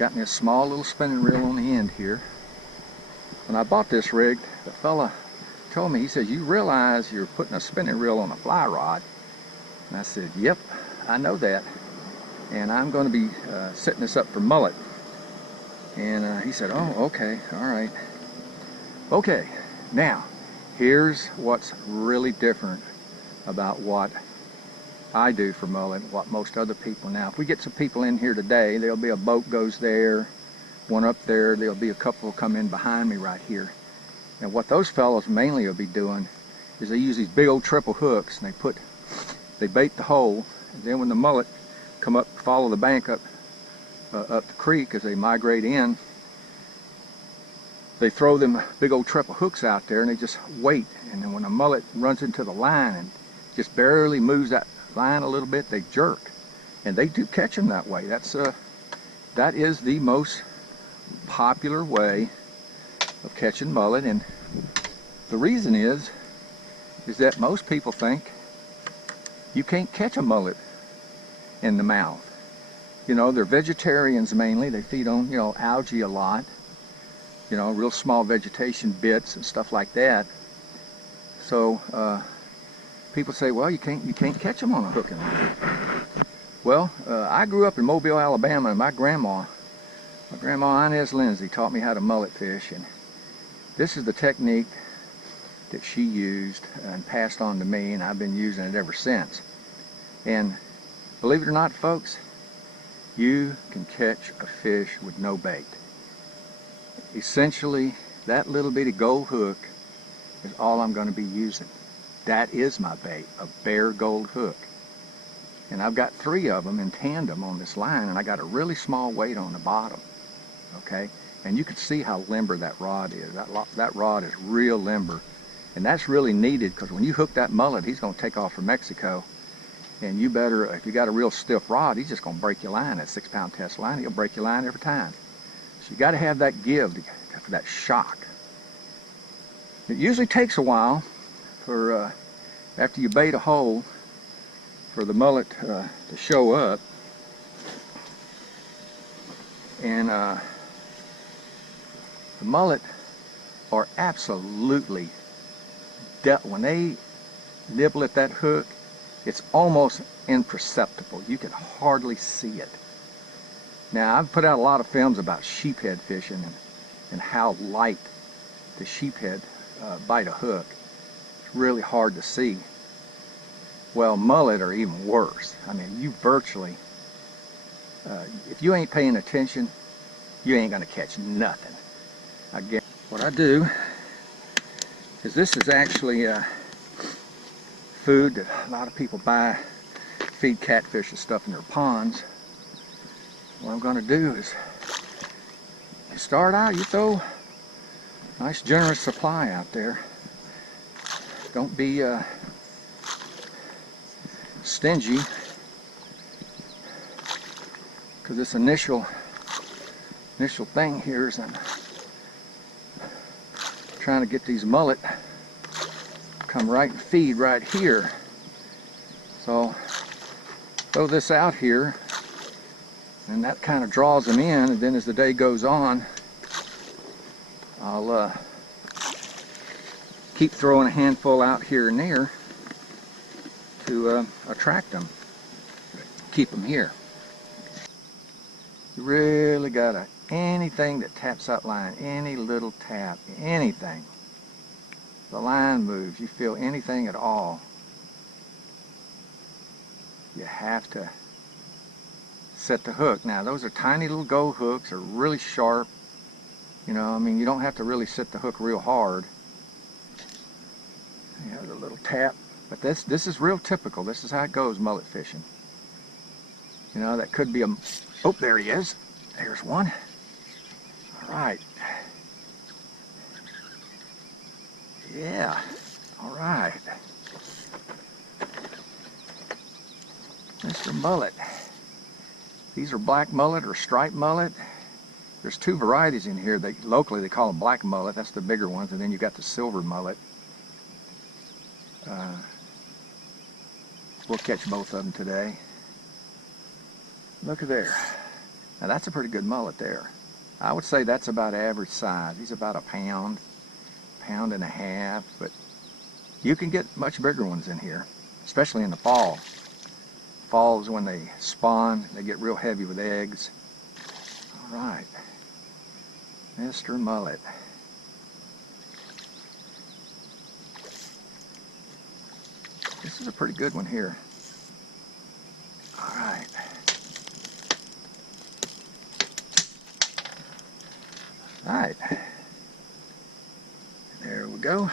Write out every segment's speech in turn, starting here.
got me a small little spinning reel on the end here. When I bought this rig, the fella told me, he says, you realize you're putting a spinning reel on a fly rod? And I said, yep, I know that. And I'm going to be setting this up for mullet. And he said, oh, okay, all right. Okay, now, here's what's really different about what I do for mullet, what most other people. Now, if we get some people in here today, there'll be a boat goes there, one up there, there'll be a couple come in behind me right here. And what those fellows mainly will be doing is they use these big old triple hooks, and they bait the hole, and then when the mullet come up, follow the bank up the creek as they migrate in, they throw them big old triple hooks out there, and they just wait. And then when a mullet runs into the line and just barely moves that line a little bit, they jerk, and they do catch them that way. That is the most popular way of catching mullet, and the reason is that most people think you can't catch a mullet in the mouth. You know, they're vegetarians mainly. They feed on, you know, algae a lot, you know, real small vegetation bits and stuff like that. So people say, well, you can't catch them on a hook and line. Well, I grew up in Mobile, Alabama, and my grandma Inez Lindsay taught me how to mullet fish, and this is the technique that she used and passed on to me, and I've been using it ever since. And believe it or not, folks, you can catch a fish with no bait. Essentially, that little bitty gold hook is all I'm going to be using. That is my bait, a bare gold hook. And I've got 3 of them in tandem on this line, and I got a really small weight on the bottom. Okay, and you can see how limber that rod is. That rod is real limber, and that's really needed, because when you hook that mullet, he's going to take off from Mexico, and you better, if you got a real stiff rod, he's just going to break your line. That 6-pound test line, he'll break your line every time. So you got to have that give for that shock. It usually takes a while for after you bait a hole for the mullet to show up, and the mullet are absolutely, when they nibble at that hook, it's almost imperceptible. You can hardly see it. Now, I've put out a lot of films about sheephead fishing and how light the sheephead bite a hook. It's really hard to see. Well, mullet are even worse. I mean, you virtually, if you ain't paying attention, you ain't gonna catch nothing. Again, what I do is, this is actually food that a lot of people buy, feed catfish and stuff in their ponds. What I'm going to do is, you start out, you throw a nice generous supply out there. Don't be stingy, because this initial thing here is I'm trying to get these mullet come right and feed right here. So throw this out here, and that kind of draws them in, and then as the day goes on, I'll keep throwing a handful out here and there to attract them, keep them here. You really gotta, anything that taps that line, any little tap, anything, the line moves, you feel anything at all, you have to set the hook. Now, those are tiny little gold hooks, they're really sharp. You know, I mean, you don't have to really set the hook real hard. You have a little tap, but this is real typical. This is how it goes mullet fishing. You know, that could be a, oh, there he is. There's one. All right. Yeah, all right. Mr. Mullet. These are black mullet or striped mullet. There's 2 varieties in here. Locally they call them black mullet. That's the bigger ones, and then you got the silver mullet. We'll catch both of them today. Look at there. Now that's a pretty good mullet there. I would say that's about average size. He's about a pound, pound and a half, but you can get much bigger ones in here, especially in the fall. Fall is when they spawn, they get real heavy with eggs. All right, Mr. Mullet. This is a pretty good one here. All right. All right. There we go.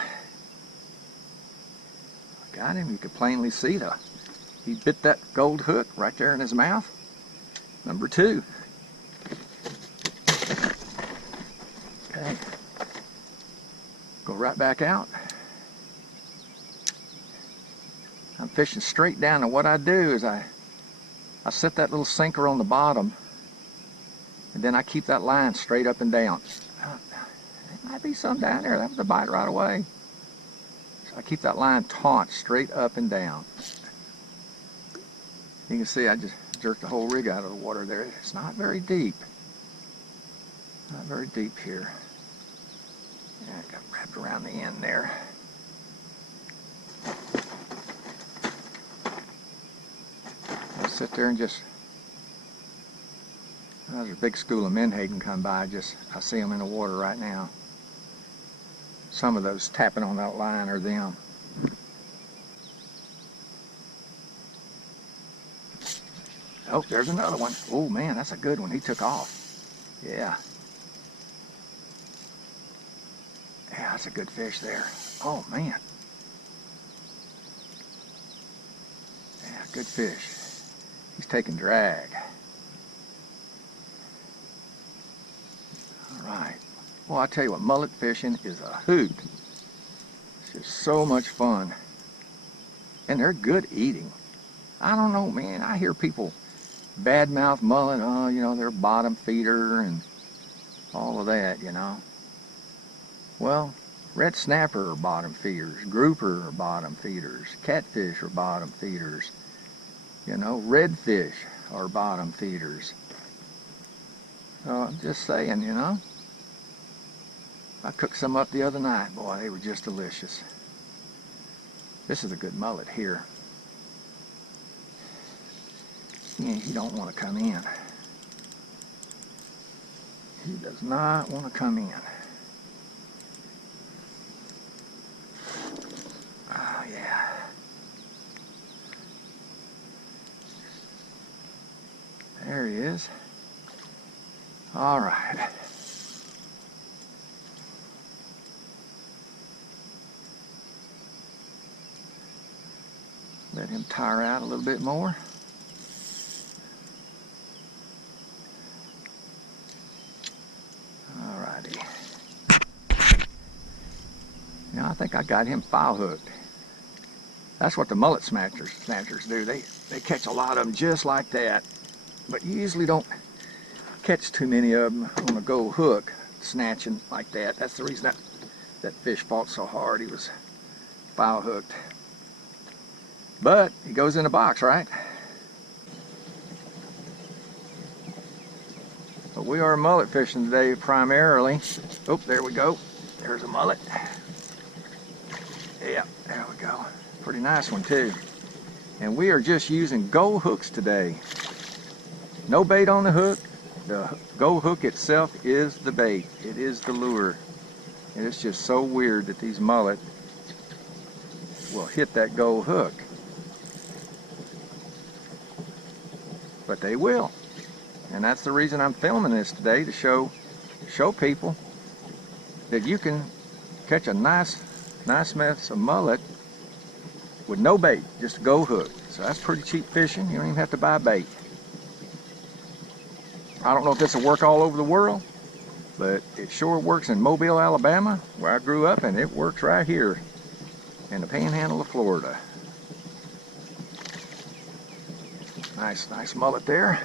I got him. You could plainly see he bit that gold hook right there in his mouth. Number 2. Okay. Go right back out. I'm fishing straight down, and what I do is I set that little sinker on the bottom, and then I keep that line straight up and down. There might be some down there. That was a bite right away. So I keep that line taut straight up and down. You can see I just jerked the whole rig out of the water there. It's not very deep. Not very deep here. Yeah, I got wrapped around the end there. I'll sit there and just, there's a big school of menhaden come by. I see them in the water right now. Some of those tapping on that line are them. Oh, there's another one. Oh man, that's a good one. He took off. Yeah. Yeah, that's a good fish there. Oh man. Yeah, good fish. He's taking drag. All right. Well, I tell you what, mullet fishing is a hoot. It's just so much fun. And they're good eating. I don't know, man. I hear people badmouth mullet. Oh, you know, they're bottom feeder and all of that, you know. Well, red snapper are bottom feeders. Grouper are bottom feeders. Catfish are bottom feeders. You know, redfish are bottom feeders. So I'm just saying, you know. I cooked some up the other night. Boy, they were just delicious. This is a good mullet here. He don't want to come in. He does not want to come in. Oh, yeah. There he is. All right. Let him tire out a little bit more. Alrighty. Now I think I got him foul hooked. That's what the mullet snatchers do. They catch a lot of them just like that. But you usually don't catch too many of them on a gold hook snatching like that. That's the reason that fish fought so hard. He was foul hooked. But he goes in a box, right? But we are mullet fishing today primarily. Oh, there we go. There's a mullet. Yeah, there we go. Pretty nice one too. And we are just using gold hooks today. No bait on the hook. The gold hook itself is the bait. It is the lure. And it's just so weird that these mullet will hit that gold hook. But they will. And that's the reason I'm filming this today, to show people that you can catch a nice mess of mullet with no bait, just a gold hook. So that's pretty cheap fishing. You don't even have to buy bait. I don't know if this will work all over the world, but it sure works in Mobile, Alabama, where I grew up, and it works right here in the panhandle of Florida. Nice mullet there.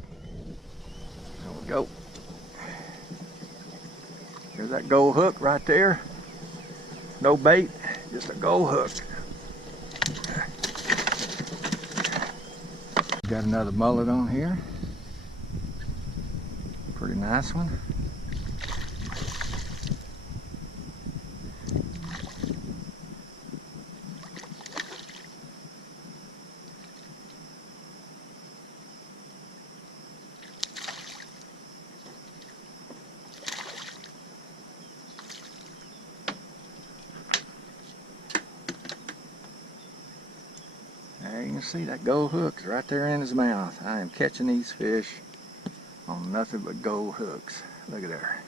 There we go. There's that gold hook right there. No bait, just a gold hook. Got another mullet on here. Pretty nice one. There you can see that gold hook's right there in his mouth. I am catching these fish on nothing but gold hooks. Look at there.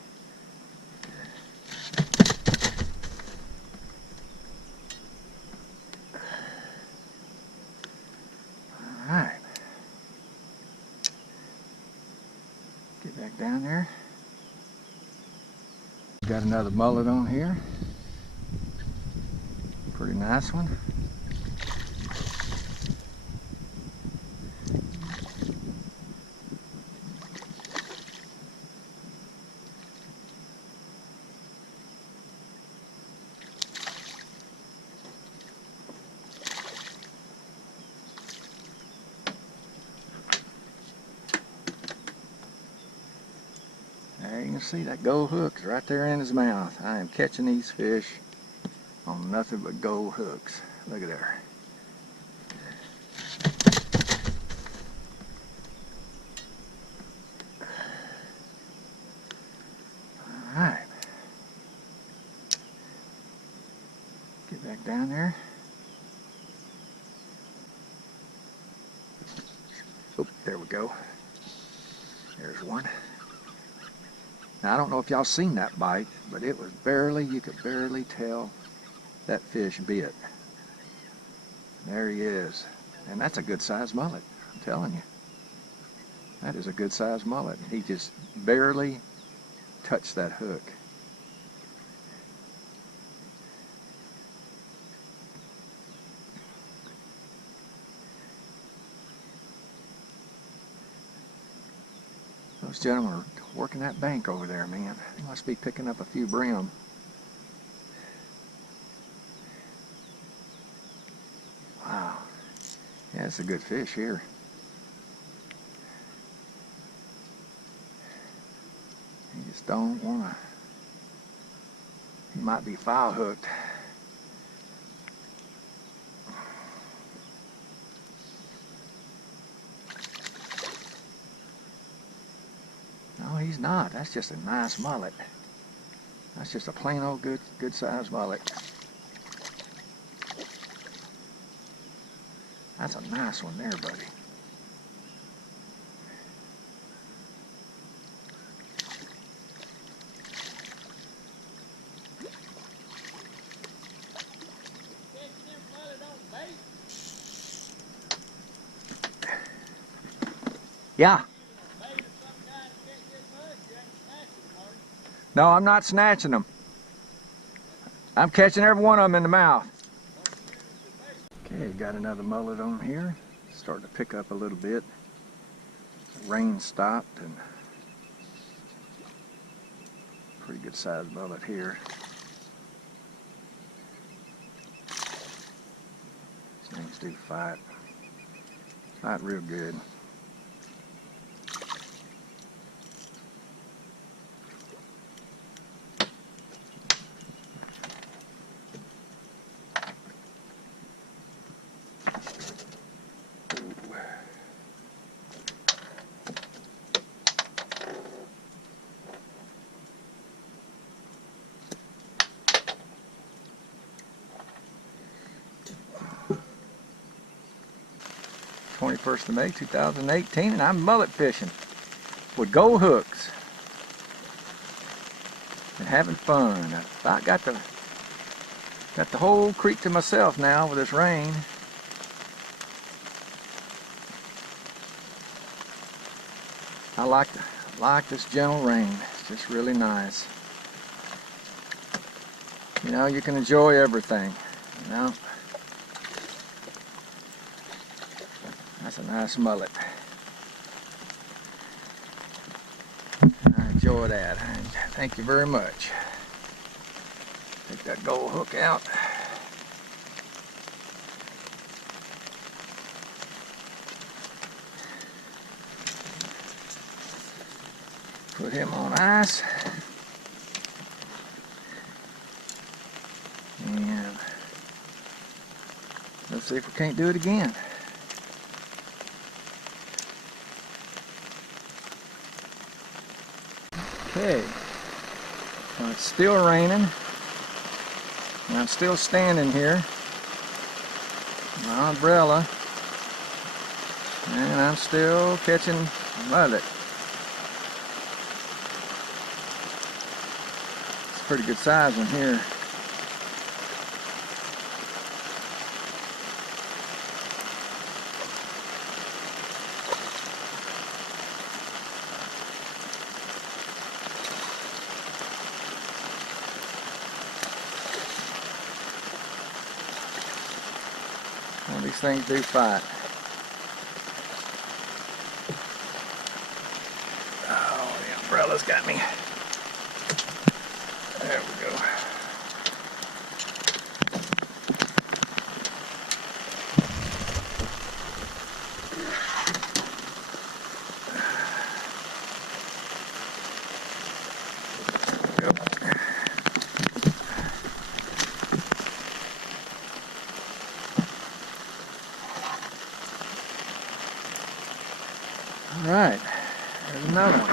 Alright. Get back down there. Got another mullet on here. Pretty nice one. There you can see that gold hook's right there in his mouth. I am catching these fish on nothing but gold hooks. Look at there. Alright. Get back down there. Oh, there we go. There's one. Now, I don't know if y'all seen that bite, but it was barely, you could barely tell that fish bit. There he is. And that's a good sized mullet, I'm telling you. That is a good sized mullet. He just barely touched that hook. Those gentlemen are working that bank over there, man. They must be picking up a few brim. Wow. Yeah, it's a good fish here. You just don't want to. He might be foul hooked. No, he's not. That's just a nice mullet. That's just a plain old good sized mullet. That's a nice one there, buddy. Yeah. No, I'm not snatching them. I'm catching every one of them in the mouth. Okay, got another mullet on here. Starting to pick up a little bit. The rain stopped and pretty good sized mullet here. These things do fight real good. May 21st, 2018, and I'm mullet fishing with gold hooks and having fun. I got the whole creek to myself now with this rain. I like this gentle rain. It's just really nice. You know, you can enjoy everything, you know. That's a nice mullet. I enjoy that. Thank you very much. Take that gold hook out. Put him on ice. And let's see if we can't do it again. Okay, so it's still raining, and I'm still standing here, my umbrella, and I'm still catching mullet. It's a pretty good size one here. Well, these things do fight. Oh, the umbrella's got me. There we go. All right, there's another one.